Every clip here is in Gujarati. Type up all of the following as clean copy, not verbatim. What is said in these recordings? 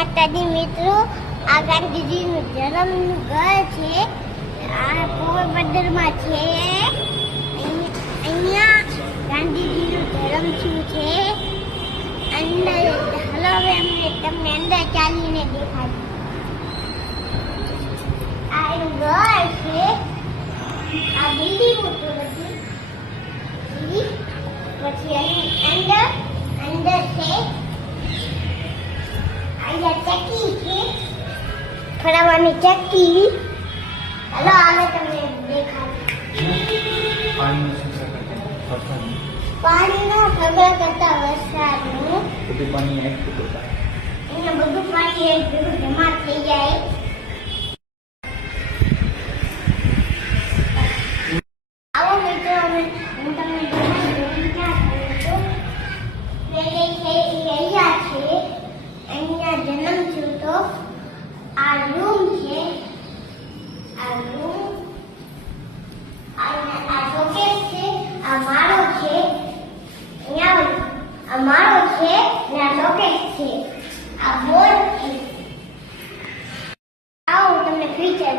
માતાજી મિત્રો, આ ગાંધીજીનું જન્મનું ઘર છે. આ પોરબંદરમાં છે. અહીંયા ગાંધીજીનું જન્મ થયું છે. અંદર હલો એમને તમને અંદર ચાલીને દેખાડું. આ એનું ઘર છે. આ બિલ્ડિંગો છે બધી. પછી અંદર છે અહીંયા ચક્કી છે, ફરાવાની ચક્કી. હલો આવે તમને દેખાડું. પાણીનો ભગા કરતા વરસાદનું બધું પાણી એક જમા થઈ જાય. આવો મિત્રો, હું તમને અહીંયા છે. અહીંયા જન્મ થયો તો આ રૂમ છે. આ રૂમ, આ શોકેસ છે. આ માળો છે. અહીંયા આ માળો છે ને આ શોકેસ છે. આ બોર્ડ છે. આવો તમને ફીચર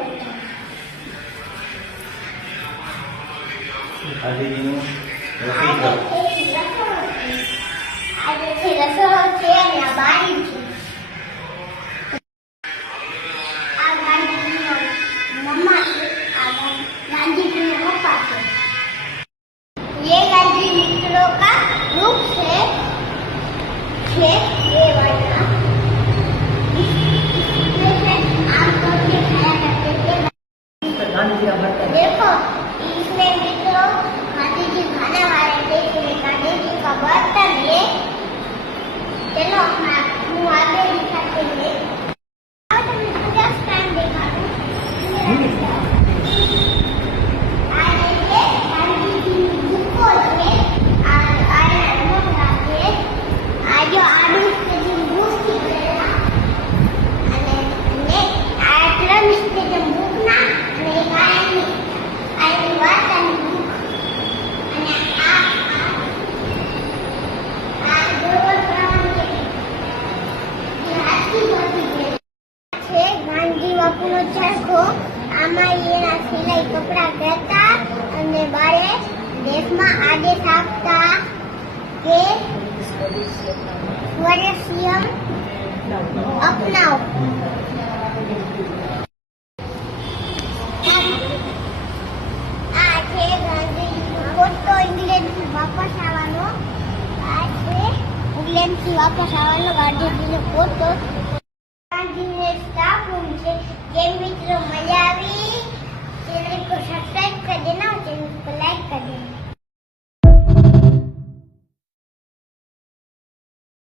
રસોડો છે અને આ બારી છે. આ ગાંધીજીનો મમ્મા છે. આ ગાંધીજીના પપ્પા છે. ये गांधी मित्रों का ग्रुप है ये वाला. इसमें से आमतौर पे खाया करते थे. देखो इसमें मित्रों गांधी जी खाना खा रहे थे. इसमें गांधी जी का बर्तन है. चलो हम आगे दिखाते हैं. और तुमने पूजा स्टैंड देखा ચરખો. આમાં એના સિલાઈ કપડા કરતા અને બારે દેશમાં આદેશ આપતા કે સ્વદેશીય અપનાવો. આ છે ગાંધીજીનો ફોટો. ઇંગ્લેન્ડથી વાપસ આવવાનો. આ છે ઇંગ્લેન્ડથી વાપસ આવવાનો ગાંધીજીનો ફોટો.